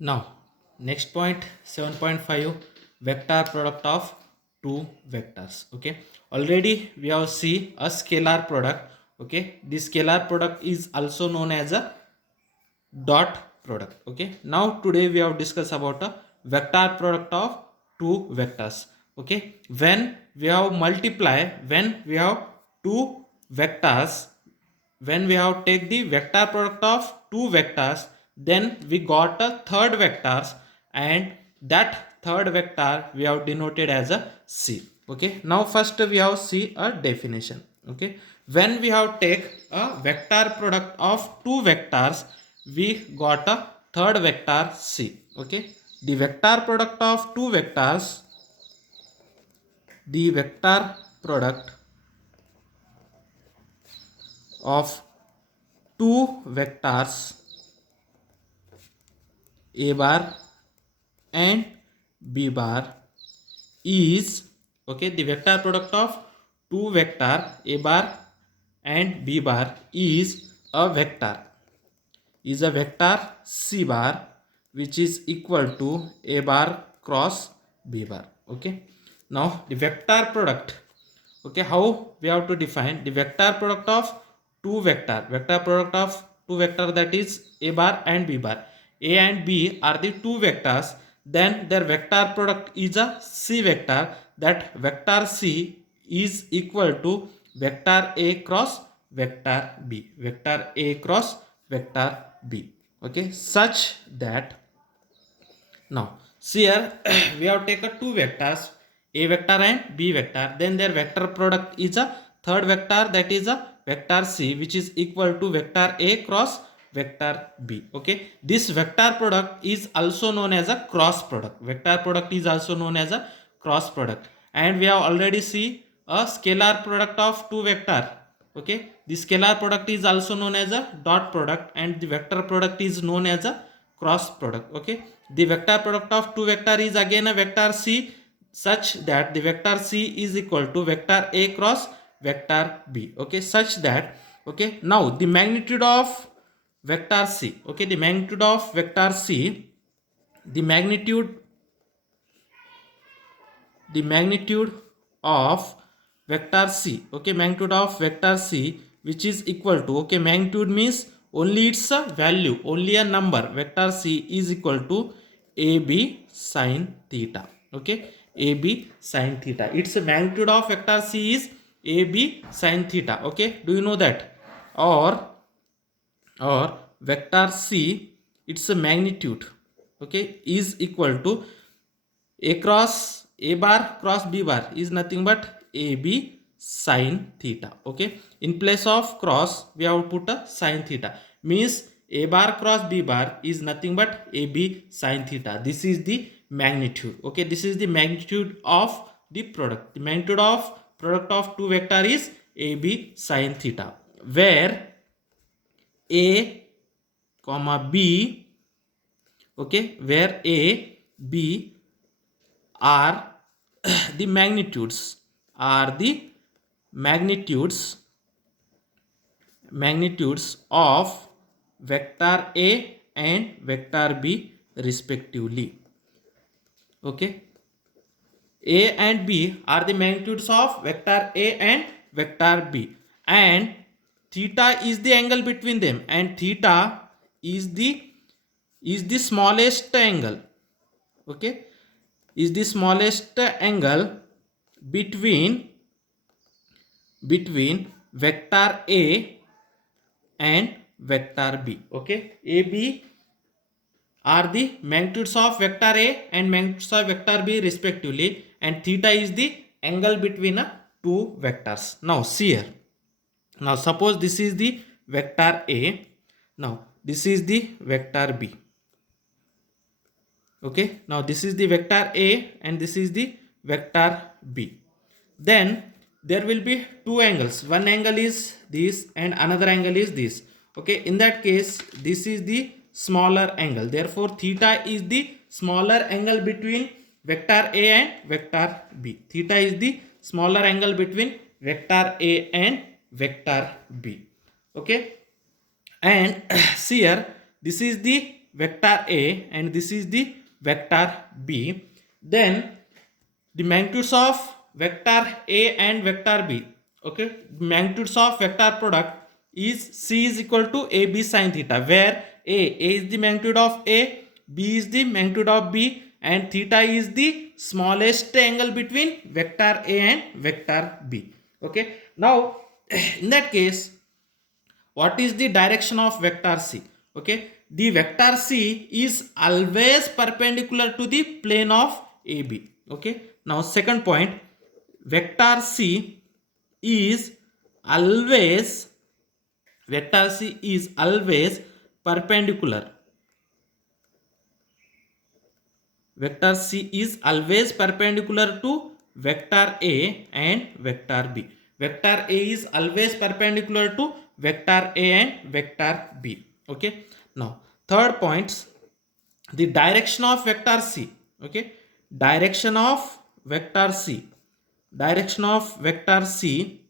Now, next point 7.5, vector product of two vectors. Okay, already we have seen a scalar product. Okay, this scalar product is also known as a dot product. Okay, now today we have discussed about a vector product of two vectors. Okay, when we have two vectors, when we have take the vector product of two vectors, then we got a third vectors, and that third vector we have denoted as a c. Okay, now first we have see a definition. Okay, when we have take a vector product of two vectors, we got a third vector c. Okay, the vector product of two vectors, the vector product of two vectors a bar and b bar is, okay, the vector product of two vector a bar and b bar is a vector, c bar, which is equal to a bar cross b bar. Okay, now the vector product. Okay, how we have to define the vector product of vector product of two vector, that is a bar and b bar. A and b are the two vectors, then their vector product is a c vector. That vector c is equal to vector a cross vector b, vector a cross vector b. Okay, such that now, see here we have taken two vectors, a vector and b vector. Then their vector product is a third vector, that is a vector c, which is equal to vector a cross vector b. Okay, this vector product is also known as a cross product. Vector product is also known as a cross product, and we have already see a scalar product of two vector. Okay, the scalar product is also known as a dot product, and the vector product is known as a cross product. Okay, the vector product of two vector is again a vector c, such that the vector c is equal to vector a cross vector b. Okay, such that, okay, now the magnitude of vector c. Okay, the magnitude of vector c, the magnitude of vector c. Okay, magnitude of vector c, which is equal to, okay, magnitude means only it's a value, only a number. Vector c is equal to ab sine theta. Okay, ab sine theta, its magnitude of vector c is ab sine theta. Okay, do you know that? Or vector c, its magnitude, okay, is equal to a bar cross b bar is nothing but ab sine theta. Okay, in place of cross we have put a sine theta, means a bar cross b bar is nothing but ab sine theta. This is the magnitude. Okay, this is the magnitude of the product. The magnitude of product of two vector is ab sine theta, where a comma b, okay, where a b are the magnitudes of vector a and vector b respectively. Okay, a and b are the magnitudes of vector a and vector b, and theta is the angle between them, and theta is the smallest angle. Okay, is the smallest angle between vector a and vector b. Okay, ab are the magnitudes of vector a and magnitudes of vector b respectively, and theta is the angle between two vectors. Now see here, now suppose this is the vector a, now this is the vector b. Okay, now this is the vector a and this is the vector b. Then there will be two angles, one angle is this and another angle is this. Okay, in that case this is the smaller angle, therefore theta is the smaller angle between vector a and vector b. Theta is the smaller angle between vector a and vector b. Okay, and see here, this is the vector A and this is the vector B. Then the magnitudes of vector A and vector B. Okay, magnitudes of vector product is C is equal to AB sin theta, where A is the magnitude of A, B is the magnitude of B, and theta is the smallest angle between vector A and vector B. Okay, now in that case, what is the direction of vector C? Okay, the vector C is always perpendicular to the plane of AB. Okay, now second point, vector C is always vector C is always perpendicular. Vector C is always perpendicular to vector A and vector B. Vector A is always perpendicular to vector A and vector B. Okay. Now, third point, the direction of vector C. Okay. Direction of vector C. Direction of vector C.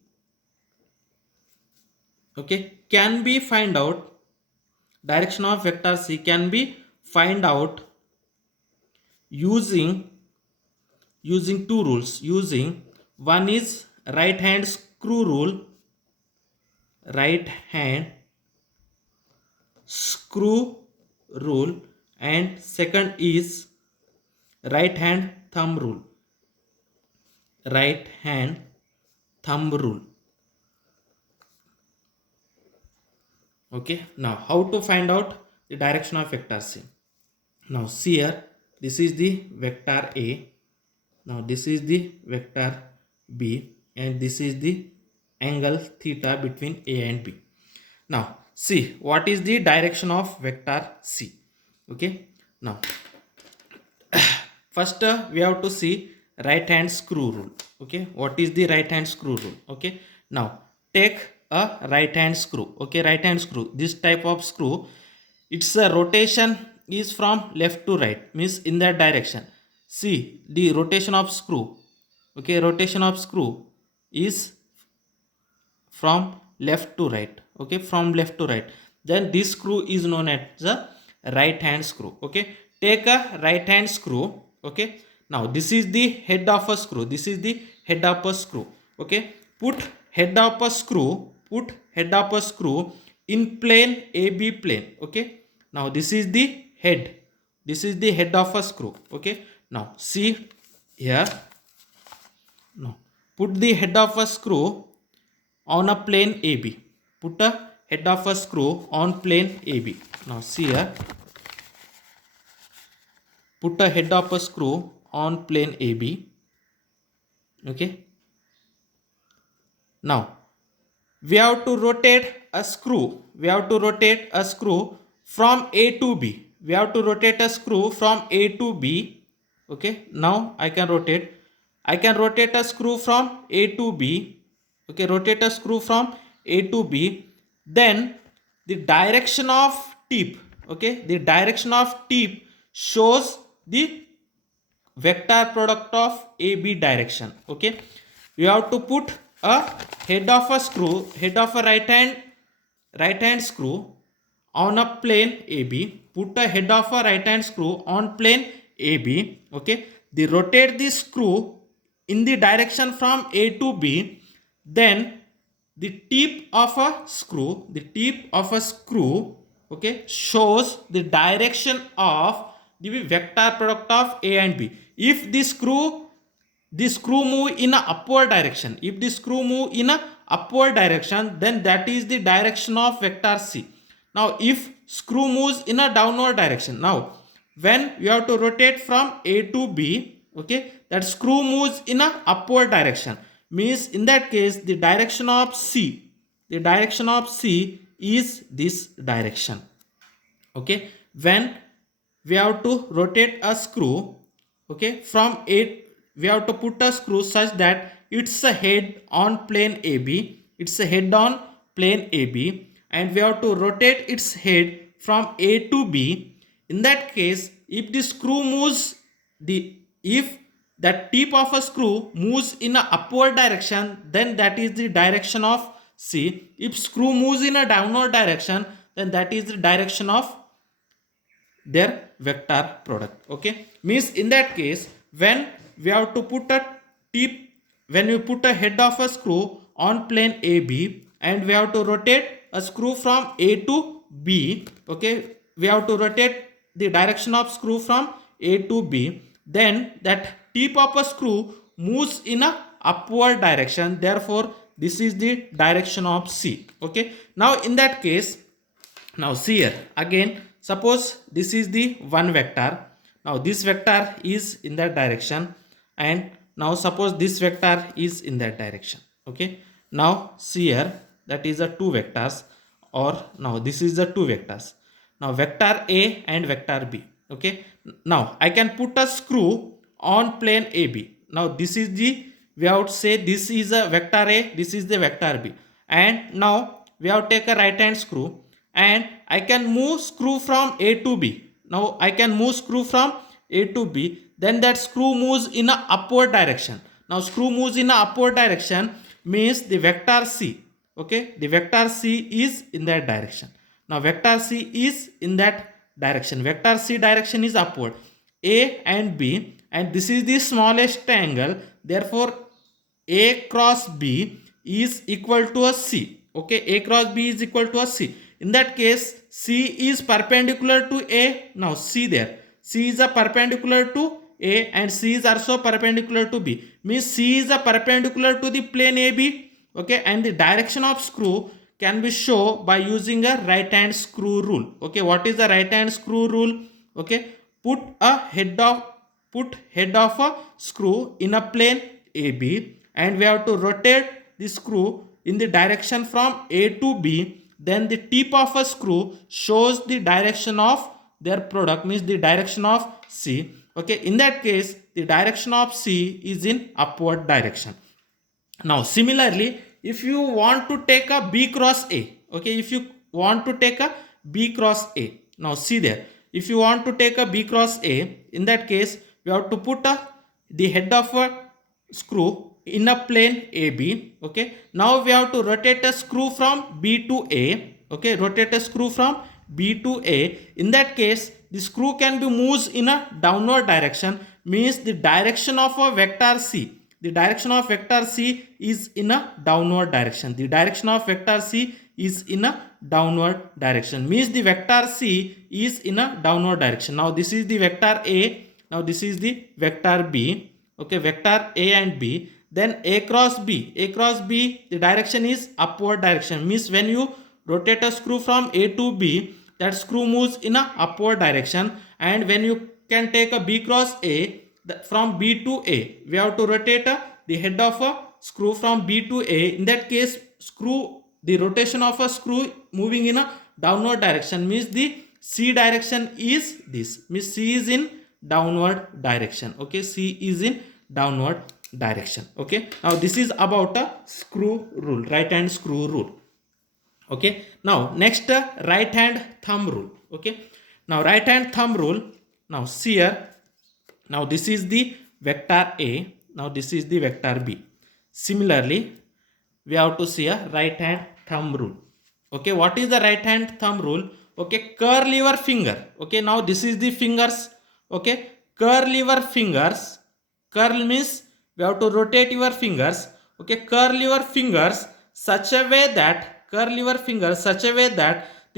Okay. Can be find out. Direction of vector C can be find out using two rules. Using one is right hand screw rule, right hand screw rule, and second is right hand thumb rule, right hand thumb rule. Okay, now how to find out the direction of vector C? Now see here, this is the vector A, now this is the vector B, and this is the angle theta between A and B. Now see what is the direction of vector C. Okay, now first we have to see right hand screw rule. Okay, what is the right hand screw rule? Okay, now take a right hand screw. Okay, right hand screw, this type of screw, its a rotation is from left to right, means in that direction. See the rotation of screw. Okay, rotation of screw is from left to right. Okay, from left to right, then this screw is known as the right hand screw. Okay, take a right hand screw. Okay, now this is the head of a screw, this is the head of a screw. Okay, put head of a screw, put head of a screw in plane AB plane. Okay, now this is the head, this is the head of a screw. Okay, now see here, now put the head of a screw on a plane AB. Put a head of a screw on plane AB. Now see here, put a head of a screw on plane AB. Okay, now we have to rotate a screw, we have to rotate a screw from A to B, we have to rotate a screw from A to B. Okay, now I can rotate a screw from A to B. Okay, rotate a screw from A to B, then the direction of tip, okay, the direction of tip shows the vector product of AB direction. Okay, you have to put a head of a screw, head of a right hand screw on a plane AB. Put a head of a right hand screw on plane AB. Okay, they rotate the screw in the direction from A to B, then the tip of a screw, the tip of a screw, okay, shows the direction of the vector product of A and B. If the screw move in a upward direction, if the screw move in a upward direction, then that is the direction of vector C. Now if screw moves in a downward direction, now when you have to rotate from A to B, okay, that screw moves in a upward direction, means in that case the direction of C, the direction of C is this direction. Okay, when we have to rotate a screw, okay, from A, we have to put a screw such that it's a head on plane AB, it's a head on plane AB, and we have to rotate its head from A to B. In that case, if the screw moves, if that tip of a screw moves in a upward direction, then that is the direction of C. If screw moves in a downward direction, then that is the direction of their vector product. Okay, means in that case, when we have to put a tip, when you put a head of a screw on plane AB and we have to rotate a screw from A to B. Okay, we have to rotate the direction of screw from A to B, then that tip of a screw moves in a upward direction, therefore this is the direction of C. Okay, now in that case, now see here again, suppose this is the one vector. Now this vector is in that direction, and now suppose this vector is in that direction. Okay, now see here, that is the two vectors, or now this is the two vectors. Now vector A and vector B. Okay, now I can put a screw on plane AB. Now this is the, we have to say this is a vector A, this is the vector B, and now we have to take a right hand screw and I can move screw from A to B. Now I can move screw from A to B, then that screw moves in a upward direction. Now screw moves in a upward direction means the vector C. Okay, the vector C is in that direction. Now vector C is in that direction. Vector C direction is upward. A and B, and this is the smallest angle. Therefore, A cross B is equal to a C. Okay, A cross B is equal to a C. In that case, C is perpendicular to A. Now see there, C is a perpendicular to A and C is also perpendicular to B. Means C is a perpendicular to the plane AB. Okay, and the direction of screw can be shown by using a right hand screw rule. Okay, what is the right hand screw rule? Okay, put head of a screw in a plane AB, and we have to rotate the screw in the direction from A to B. Then the tip of a screw shows the direction of their product, means the direction of C. Okay, in that case, the direction of C is in upward direction. Now similarly, if you want to take a B cross A, okay, if you want to take a B cross A, now see there, if you want to take a B cross A, in that case we have to put the head of a screw in a plane AB. Okay, now we have to rotate a screw from B to A. Okay, rotate a screw from B to A. In that case, the screw can be moved in a downward direction, means the direction of a vector C. The direction of vector C is in a downward direction. The direction of vector C is in a downward direction, means the vector C is in a downward direction. Now this is the vector A. Now this is the vector B. Okay, vector A and B. Then A cross B. A cross B, the direction is upward direction. Means when you rotate a screw from A to B, that screw moves in a upward direction. And when you can take a B cross A, from B to A, we have to rotate the head of a screw from B to A. In that case, the rotation of a screw moving in a downward direction, means the C direction is this. Means C is in downward direction. Okay, C is in downward direction. Okay, now this is about a screw rule, right hand screw rule. Okay, now next right hand thumb rule. Okay, now right hand thumb rule. Now see here, now this is the vector A, now this is the vector B. Similarly, we have to see a right hand thumb rule. Okay, what is the right hand thumb rule? Okay, curl your finger. Okay, now this is the fingers. Okay, curl your fingers. Curl means we have to rotate your fingers. Okay, curl your fingers such a way that, the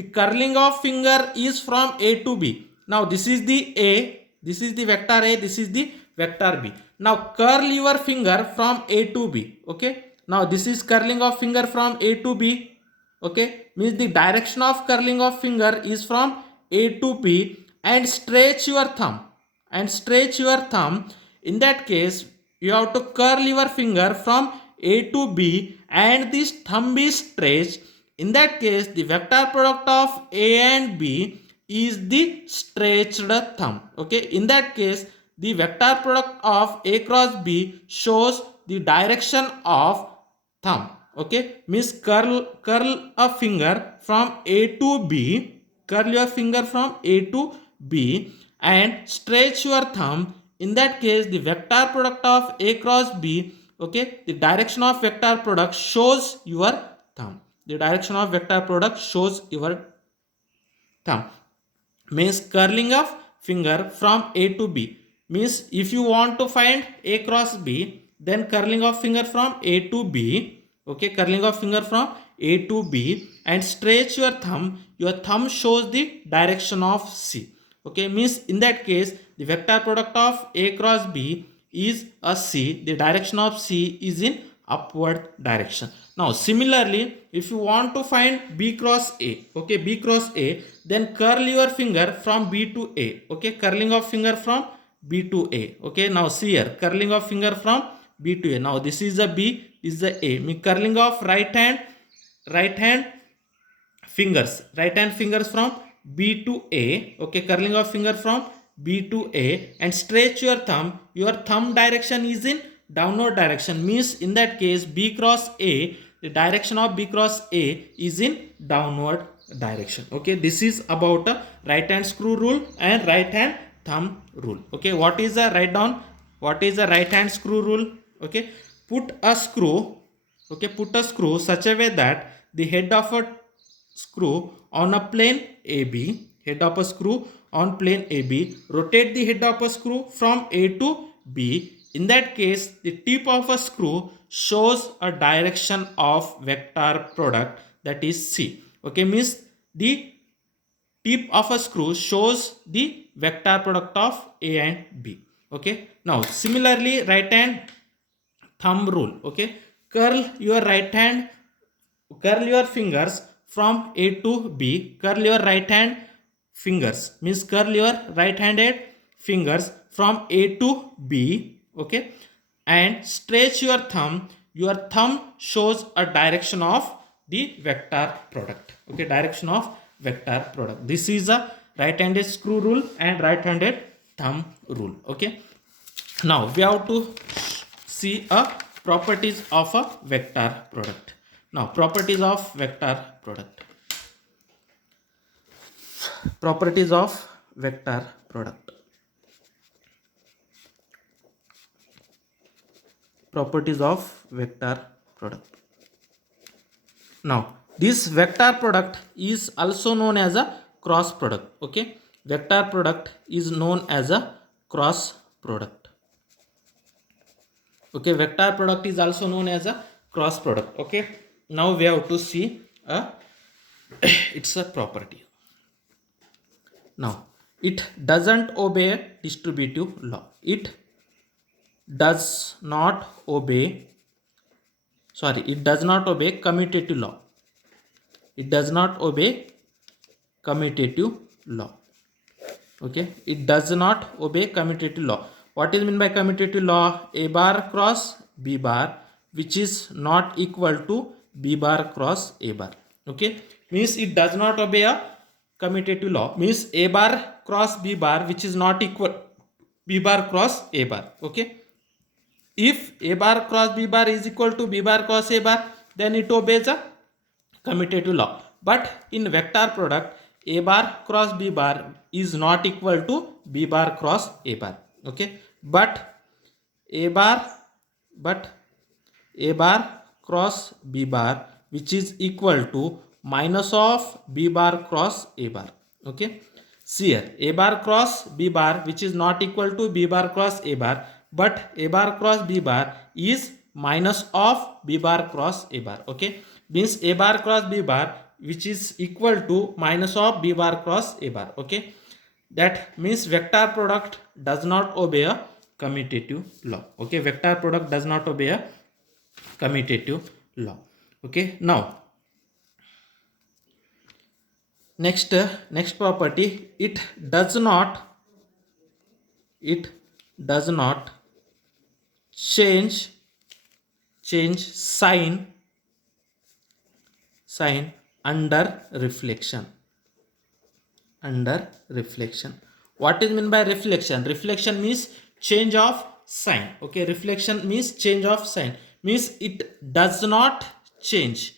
curling of finger is from A to B. Now this is the A, this is the vector A, this is the vector B. Now curl your finger from A to B. Okay, now this is curling of finger from A to B. Okay, means the direction of curling of finger is from A to B, and stretch your thumb. In that case, you have to curl your finger from A to B, and this thumb is stretched. In that case, the vector product of A and B is the stretched thumb. Okay, in that case, the vector product of A cross B shows the direction of thumb. Okay, means curl a finger from A to B, curl your finger from A to B and stretch your thumb. In that case, the vector product of A cross B, okay, the direction of vector product shows your thumb. The direction of vector product shows your thumb. means curling of finger from A to B. Means if you want to find A cross B, then curling of finger from A to B, okay, curling of finger from A to B, and stretch your thumb shows the direction of C. Okay, means in that case the vector product of A cross B is a C. The direction of C is in upward direction. Now similarly, if you want to find B cross A, okay, B cross A, then curl your finger from B to A. Okay, curling of finger from B to A. Okay, now see here, curling of finger from B to A. Now this is a B, this is the A. Me curling of right hand right hand fingers from B to A. Okay, curling of finger from B to A, and stretch your thumb direction is in downward direction. Means in that case B cross A, the direction of B cross A is in downward direction. Okay, this is about a right hand screw rule and right hand thumb rule. Okay, what is the write down, what is the right hand screw rule? Okay, put a screw, okay, put a screw such a way that the head of a screw on a plane AB, head of a screw on plane AB, rotate the head of a screw from A to B. In that case, the tip of a screw shows a direction of vector product, that is C. Okay, means the tip of a screw shows the vector product of A and B. Okay, now similarly right hand thumb rule. Okay, curl your fingers from A to B. Curl your right hand fingers, means curl your right handed fingers from A to B. Okay, and stretch your thumb shows a direction of the vector product. Okay, direction of vector product. This is a right handed screw rule and right handed thumb rule. Okay, now we have to see a properties of a vector product. Now properties of vector product. Properties of vector product. Properties of vector product. Now this vector product is also known as a cross product. Okay, vector product is known as a cross product. Okay, vector product is also known as a cross product. Okay, now we have to see it's a property. Now it doesn't obey distributive law. It does not obey commutative law. It does not obey commutative law. Okay, it does not obey commutative law. What is meant by commutative law? A bar cross B bar, which is not equal to B bar cross A bar. Okay, means it does not obey a commutative law. Means A bar cross B bar, which is not equal B bar cross A bar. Okay, if A bar cross B bar is equal to B bar cross A bar, then it obeys a commutative law. But in vector product, A bar cross B bar is not equal to B bar cross A bar. Okay, but A bar cross B bar, which is equal to minus of B bar cross A bar. Okay, see here, A bar cross B bar, which is not equal to B bar cross A bar, but A bar cross B bar is minus of B bar cross A bar. Okay, means A bar cross B bar, which is equal to minus of B bar cross A bar. Okay, that means vector product does not obey a commutative law. Okay, vector product does not obey a commutative law. Okay, now next property, it does not change sign under reflection. What is meant by reflection? Reflection means change of sign. Okay, reflection means change of sign, means it does not change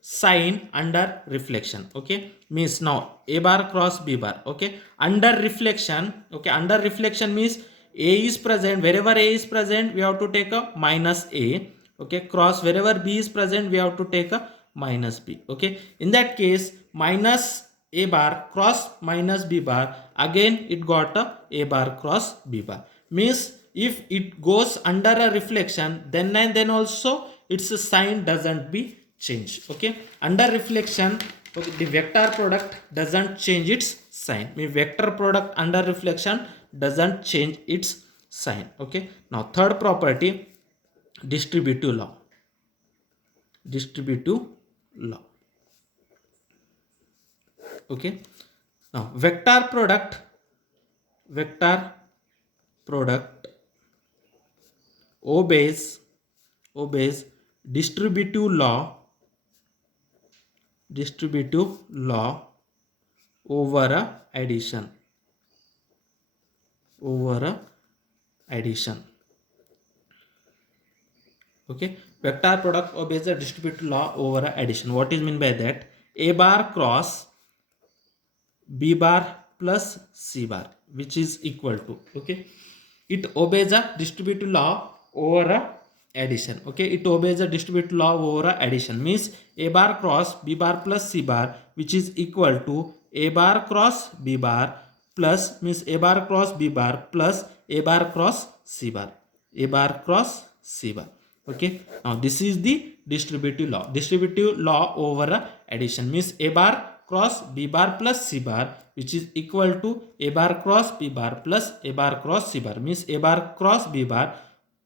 sign under reflection. Okay, means now A bar cross B bar. Okay, under reflection. Okay, under reflection means A is present, wherever A is present we have to take a minus A. Okay, cross wherever B is present we have to take a minus B. Okay, in that case minus A bar cross minus B bar, again it got a bar cross B bar. Means if it goes under a reflection, then and then also its sign doesn't be changed. Okay, under reflection, okay, the vector product doesn't change its sign. Means vector product under reflection doesn't change its sign. Okay, now third property, distributive law. Distributive law. Okay, now vector product obeys distributive law over a addition. Okay, vector product obeys a distributive law over a addition. What is mean by that? A bar cross B bar plus C bar, which is equal to, okay, it obeys a distributive law over a addition. Okay, it obeys a distributive law over a addition. Means A bar cross B bar plus C bar, which is equal to A bar cross B bar plus, means A bar cross B bar plus A bar cross C bar. A bar cross C bar. Okay, now this is the distributive law over a addition. Means A bar cross B bar plus C bar, which is equal to A bar cross B bar plus A bar cross C bar. Means A bar cross B bar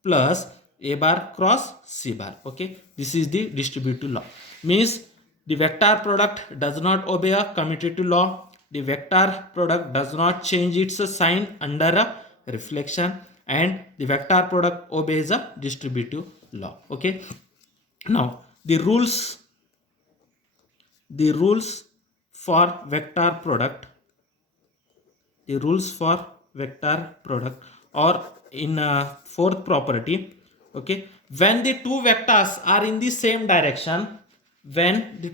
plus A bar cross C bar. Okay, this is the distributive law. Means the vector product does not obey a commutative law. The vector product does not change its sign under a reflection, and the vector product obeys a distributive law. Okay, now the rules for vector product, or in fourth property. Okay, when the two vectors are in the same direction, then their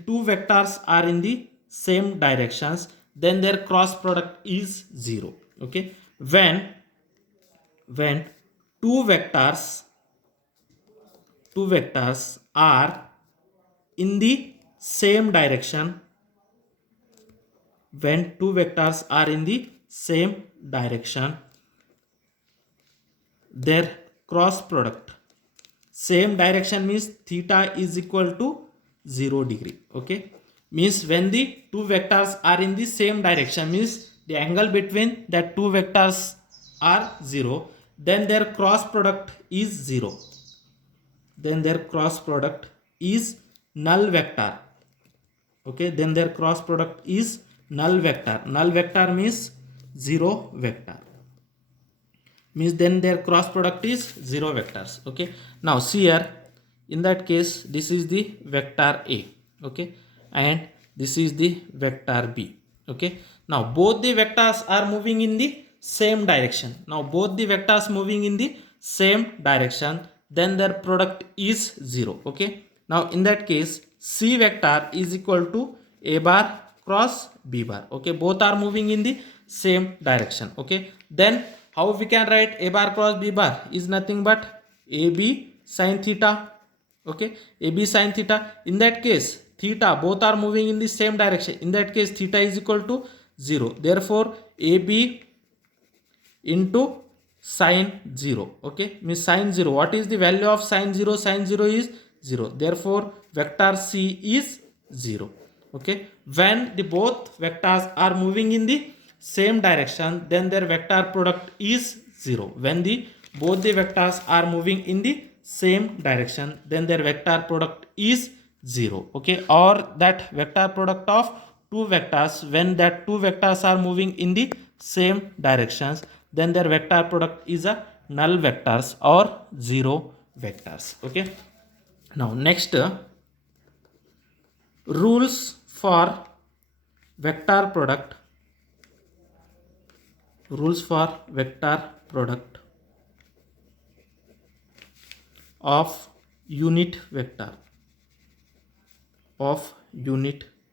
cross product is 0. Okay, when two vectors are in the same direction, their cross product, same direction means theta is equal to 0 degree. Okay, means when the two vectors are in the same direction, means the angle between that two vectors are 0, then their cross product is 0. Then their cross product is null vector. Okay, then their cross product is null vector. Null vector means 0 vector. Means then their cross product is 0 vectors. Okay, now see here, in that case this is the vector A. Okay, and this is the vector B. Okay, now both the vectors are moving in the same direction. Then their product is 0. Okay, now in that case C vector is equal to A bar cross B bar. Okay, both are moving in the same direction. Okay, then how we can write A bar cross B bar is nothing but AB sin theta. Okay, AB sin theta. In that case theta, both are moving in the same direction. In that case theta is equal to 0. Therefore AB into sine 0. Okay, means sine 0. What is the value of sine 0? Sine 0 is 0. Therefore vector C is 0. Okay, when the both vectors are moving in the same direction, then their vector product is 0. When both the vectors are moving in the same direction, then their vector product is 0. Okay, or that vector product of two vectors, when that two vectors are moving in the same directions, then their vector product is a null vectors or 0 vectors. Okay, now next, rules for vector product of unit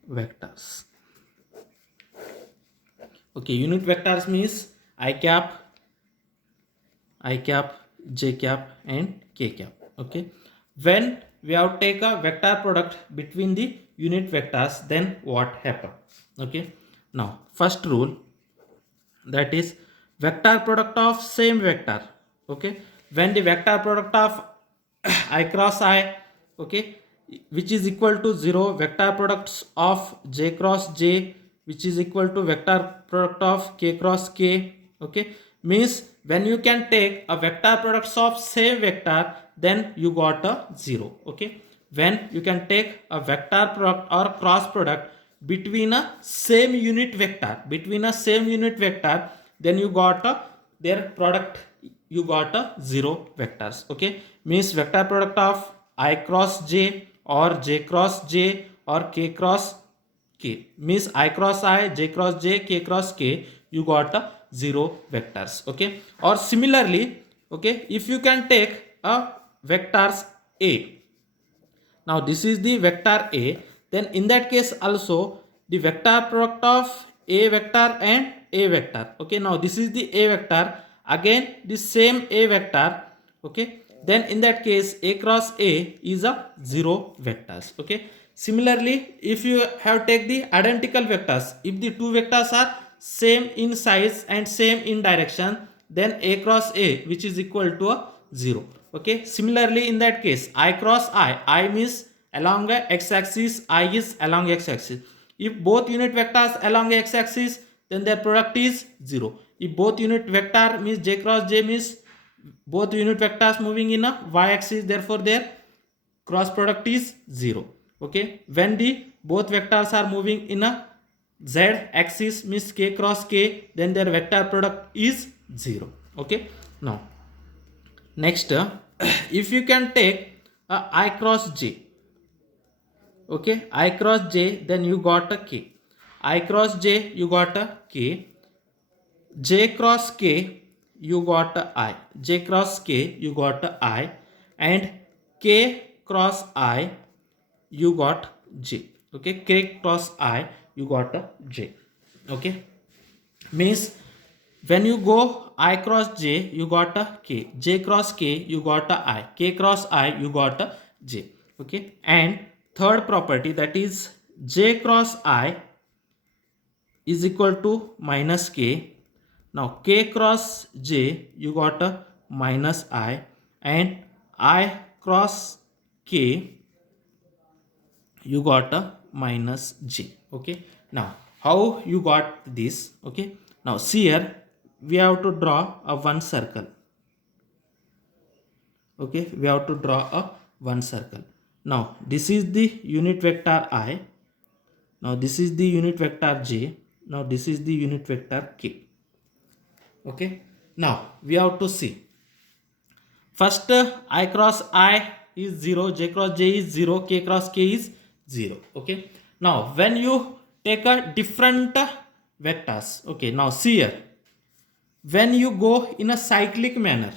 vectors. Okay, unit vectors means I cap, j cap and k cap. Okay, when we have to take a vector product between the unit vectors, then what happen? Okay, Now first rule, that is vector product of same vector. Okay, when the vector product of I cross I, okay, which is equal to 0, vector products of j cross j which is equal to vector product of k cross k. Okay, means when you can take a vector products of same vector, then you got a 0. Okay, when you can take a vector product or cross product between a same unit vector, then you got a their product, you got a 0 vectors. Okay, means vector product of I cross j or j cross j or k cross k, means I cross I, j cross j, k cross k, you got a 0 vectors. Okay, or similarly, okay, if you can take a vectors a, now this is the vector A, then in that case also the vector product of A vector and A vector. Okay, now this is the A vector, again the same A vector. Okay, then in that case A cross A is a 0 vectors. Okay, similarly if you have take the identical vectors, if the two vectors are same in size and same in direction, then A cross A which is equal to a 0. Okay, similarly in that case I cross I means along a x-axis, I is along x-axis. If both unit vectors along x-axis, then their product is 0. If both unit vector means j cross j means both unit vectors moving in a y-axis, therefore their cross product is 0. Okay, when the both vectors are moving in a z-axis means k cross k, then their vector product is 0. Okay, now next if you can take I cross j, okay, I cross j, then you got a k, I cross j you got a k, j cross k you got a I, j cross k you got a I, and k cross I you got j. Okay, k cross I you got a j. Okay, means when you go I cross j you got a k, j cross k you got a I, k cross I you got a j. Okay, and third property, that is j cross I is equal to minus k. Now k cross j you got a minus I, and I cross k you got a minus j. Okay, now how you got this? Okay, now see here we have to draw a one circle. Okay, we have to draw a one circle. Now this is the unit vector I, now this is the unit vector j, now this is the unit vector k. Okay, now we have to see first I cross I is 0, j cross j is 0, k cross k is 0. Okay, now when you take a different vectors, okay, now see here when you go in a cyclic manner,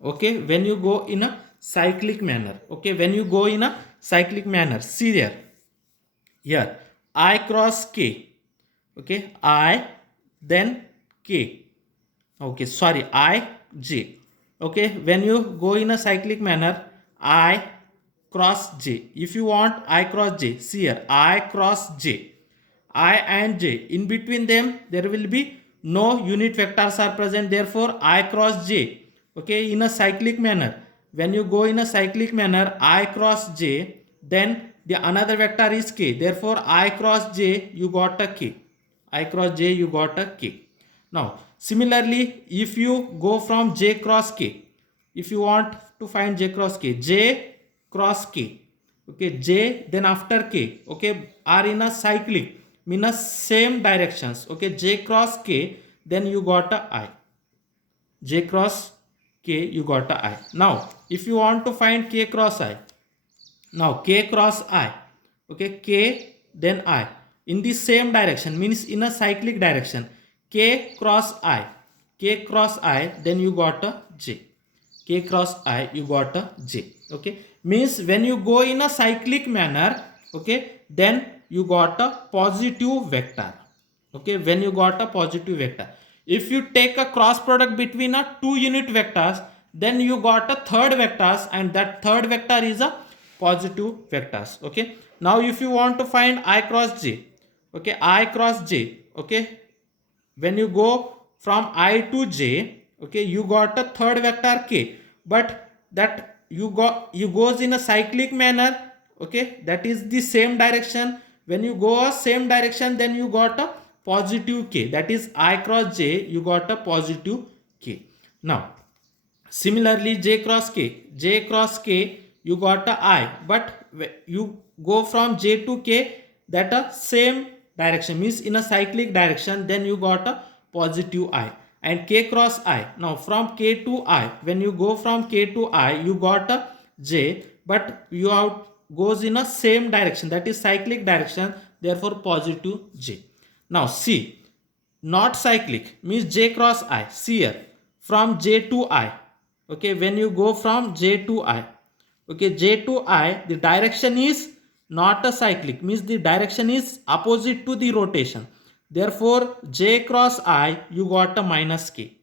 okay, when you go in a cyclic manner, okay, when you go in a cyclic manner, see there here I cross k, okay, I then k, okay, sorry, I j. Okay, when you go in a cyclic manner I cross j, if you want I cross j, see here I cross j, I and j, in between them there will be no unit vectors are present, therefore I cross j. Okay, in a cyclic manner, when you go in a cyclic manner I cross j, then the another vector is k, therefore I cross j you got a k, I cross j you got a k. Now similarly if you go from j cross k, if you want to find j cross k, j cross k, okay, j then after k, okay, are in a cyclic means same directions, okay, j cross k, then you got a I, j cross k you got a I. Now if you want to find k cross I, now k cross I, okay, k then I in the same direction means in a cyclic direction, k cross I, k cross I, then you got a j, k cross I you got a j. Okay, means when you go in a cyclic manner, okay, then you got a positive vector. Okay, when you got a positive vector, if you take a cross product between a two unit vectors, then you got a third vectors, and that third vector is a positive vectors. Okay, Now if you want to find I cross j, okay, I cross j, okay, when you go from I to j, okay, you got a third vector k, but that you goes in a cyclic manner, okay, that is the same direction. When you go a same direction, then you got a positive k, that is I cross j, you got a positive k. Now similarly j cross k, you got a I, but you go from j to k, that a same direction, means in a cyclic direction, then you got a positive I. And k cross I, now from k to I, when you go from k to I, you got a j, but you out goes in a same direction, that is cyclic direction, therefore positive j. Now c, not cyclic, means j cross I, see here, from j to I, okay, when you go from j to I, okay, j to I, the direction is not a cyclic, means the direction is opposite to the rotation, therefore j cross I, you got a minus k.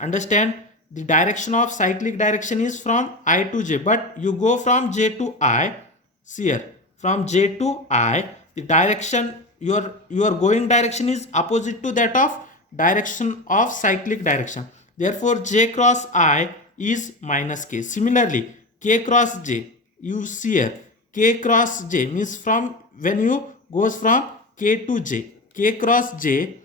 Understand, the direction of cyclic direction is from I to j, but you go from j to I, see here, from j to I, the direction, your going direction is opposite to that of direction of cyclic direction, therefore j cross I is minus k. Similarly k cross j, you see here, k cross j means from when you goes from k to j, k cross j,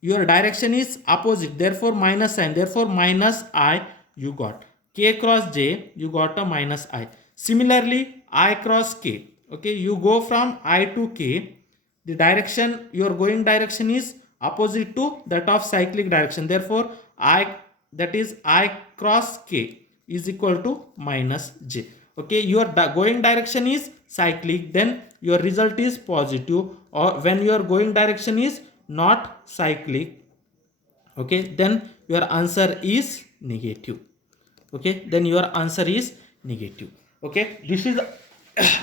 your direction is opposite, therefore minus sign, therefore minus I you got. K cross j, you got a minus I. Similarly I cross k, okay, you go from I to k, the direction, your going direction is opposite to that of cyclic direction, therefore I, that is I cross k is equal to minus j. Okay, your going direction is cyclic, then your result is positive, or when your going direction is not cyclic, okay, then your answer is negative. Okay, then your answer is negative. Okay, this is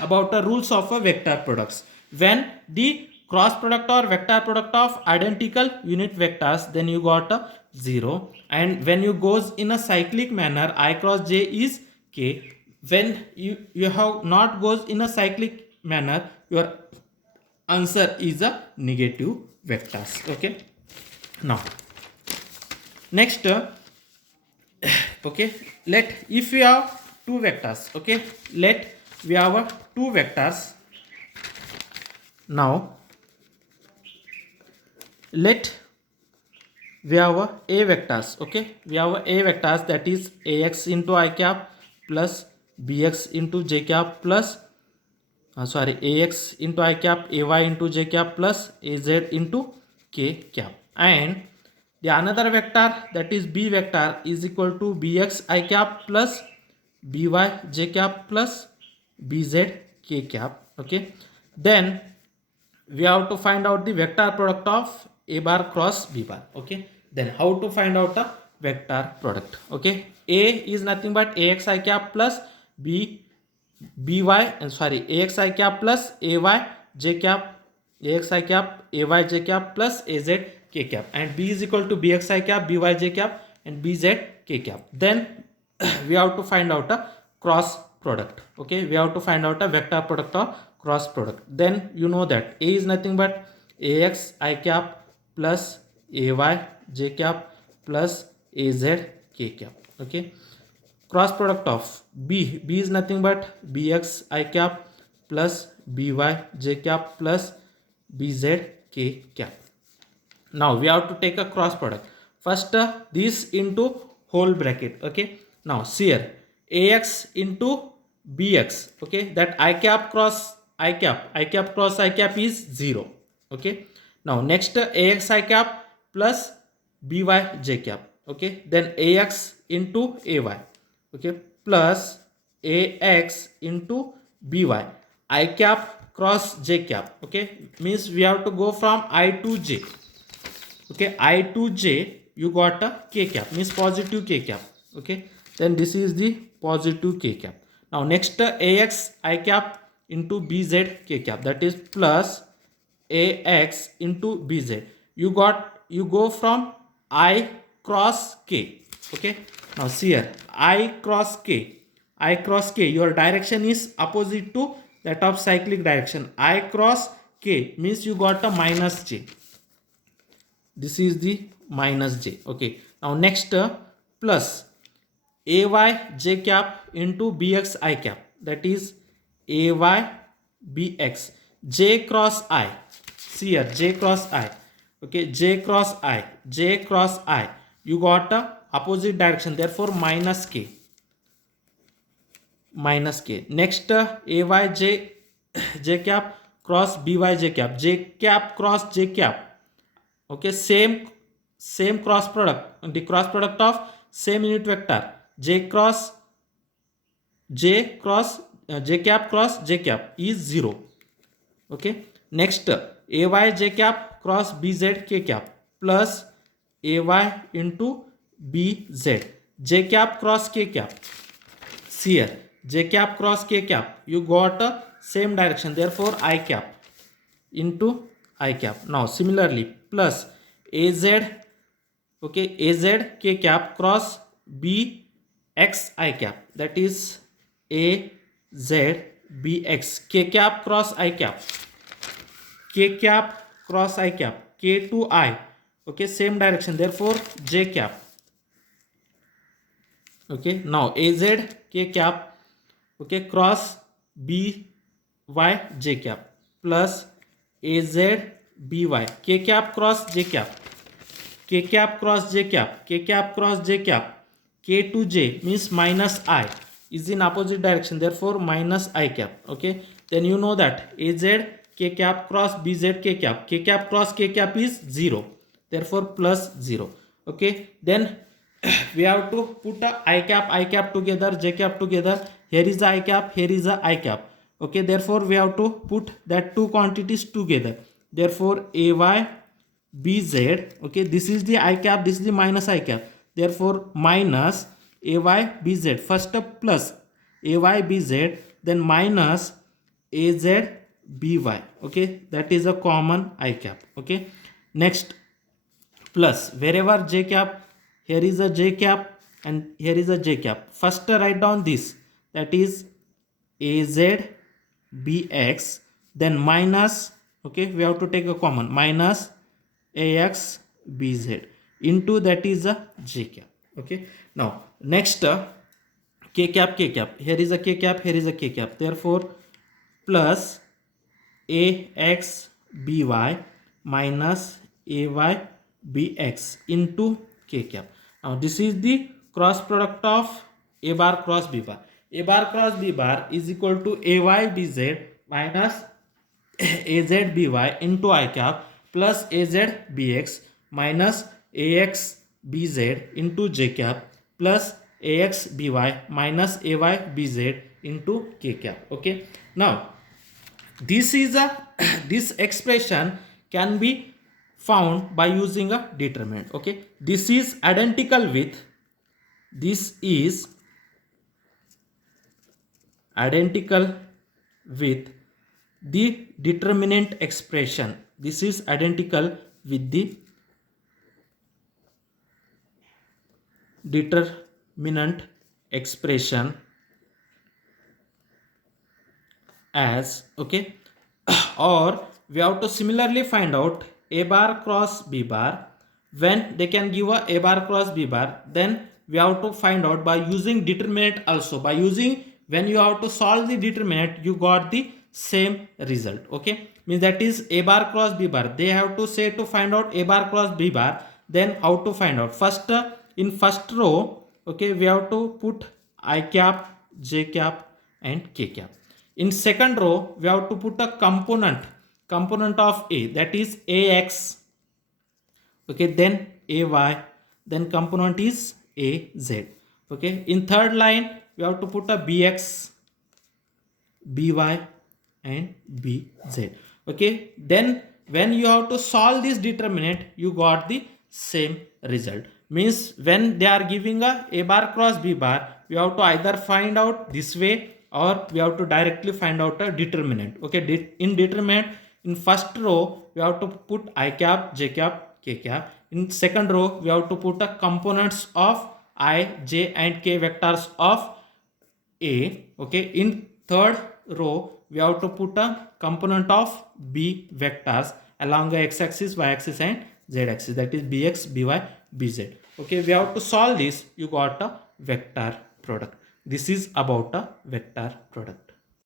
about the rules of a vector products. When the cross product or vector product of identical unit vectors, then you got a 0, and when you goes in a cyclic manner, I cross j is k. When you have not goes in a cyclic manner, your answer is a negative vectors. Okay, now next okay, let, if we have two vectors, okay, let we have two vectors. Now let we have a vectors, okay, we have a vectors, that is ax into I cap plus bx into j cap plus sorry, ax into I cap, ay into j cap plus az into k cap, and the another vector, that is b vector, is equal to bx I cap plus by j cap plus bz k cap. Okay, then we have to find out the vector product of a bar cross b bar. Okay, then how to find out the vector product? Okay, a is nothing but ax I cap plus by sorry, ax I cap plus ay j cap, ax I cap ay j cap plus az k cap, and b is equal to bx I cap by j cap and bz k cap. Then we have to find out a cross product. Okay, we have to find out a vector product or cross product. Then you know that a is nothing but ax I cap plus ay j cap plus az k cap. Okay, cross product of b is nothing but bx I cap plus by j cap plus bz k cap. Now we have to take a cross product. First this into whole bracket. Okay, now see here, ax into bx, okay, that I cap cross I cap cross I cap is 0. Okay, now next ax I cap plus by j cap, okay, then ax into ay, okay, plus ax into by I cap cross j cap. Okay, means we have to go from I to j. Okay, I to j, you got a k cap, means positive k cap. Okay, then this is the positive k cap. Now next ax I cap into bz k cap, that is plus ax into bz. You go from I cross k. Okay, now see here, I cross k, your direction is opposite to that of cyclic direction. I cross k means you got a minus j. This is the minus j. Okay. Now next plus ay j cap into bx I cap, that is ay bx j cross I. See here, j cross I. Okay, j cross I, j cross I. You got a opposite direction, therefore minus k. Minus k. Next ay j j cap cross by j cap, j cap cross j cap. Okay, same cross product, the cross product of same unit vector, j cross j cross j cap cross j cap is 0. Okay, next ay j cap cross bz k cap plus ay into bz j cap cross k cap. See here, j cap cross k cap, you got a same direction, therefore I cap into I cap. Now similarly plus az, okay, az k cap cross b x I cap, that is a z bx k cap cross I cap, k cap cross I cap, k to I. Okay, same direction, therefore j cap. Okay, now az k cap, okay, cross b y j cap plus az by k cap cross j cap, k cap cross j cap, k cap cross j cap, k to j means minus I is in opposite direction, therefore minus I cap. Okay, then you know that az k cap cross bz k cap cross k cap is 0, therefore plus 0. Okay, then we have to put a I cap together, j cap together. Here is the I cap, here is the I cap. Okay, therefore we have to put that two quantities together, therefore ay bz. Okay, this is the I cap, this is the minus I cap, therefore minus ay bz, first up plus ay bz, then minus az by. Okay, that is a common I cap. Okay, next plus wherever j cap, here is a j cap and here is a j cap, first write down this, that is az bx, then minus, okay, we have to take a common, minus ax bz into, that is a j cap. Okay, now next k cap, here is a k cap, here is a k cap, therefore plus ax by minus ay bx into k cap. Now this is the cross product of a bar cross b bar. A bar cross b bar is equal to ay bz minus az by into I cap plus az bx minus ax bz into j cap plus ax by minus ay bz into k cap. Okay, now this is a this expression can be found by using a determinant. Okay, this is identical with, this is identical with the determinant expression, this is identical with the determinant expression as, okay, or we have to similarly find out a bar cross b bar. When they can give a bar cross b bar, then we have to find out by using determinant also, by using, when you have to solve the determinant you got the same result. Okay, means that is a bar cross b bar, they have to say to find out a bar cross b bar, then how to find out, first in first row, okay, we have to put I cap, j cap and k cap. In second row we have to put a component of a, that is ax, okay, then ay, then component is az. Okay, in third line we have to put a bx, by and bz. Okay, then when you have to solve this determinant you got the same result. Means when they are giving a bar cross b bar, we have to either find out this way or we have to directly find out a determinant. Okay, in determinant, in first row we have to put I cap, j cap, k cap. In second row we have to put a components of I, j and k vectors of a. Okay, in third row we have to put a component of b vectors along the x-axis, y-axis and z-axis, that is bx, by, bz. Okay, we have to solve this. You got a vector product. This is about a vector product.